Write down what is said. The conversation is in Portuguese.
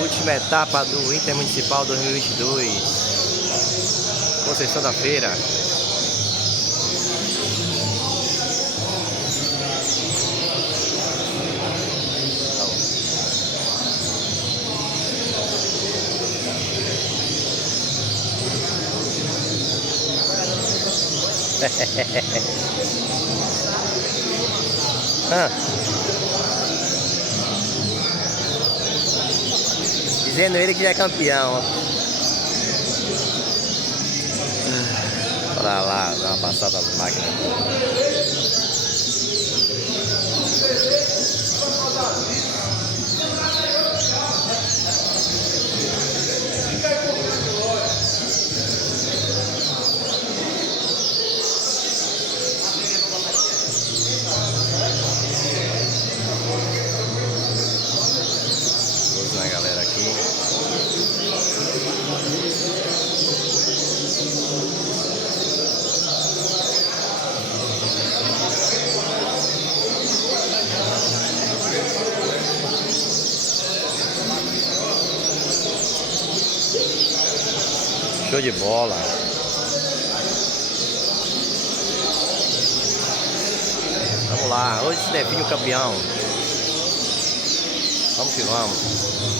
Última etapa do Intermunicipal 2022. Conceição da Feira. Dizendo ele que já é campeão. Pra lá, dar uma passada nas máquinas. A galera aqui. Show de bola. Vamos lá, hoje se define o campeão. Vamos que vamos.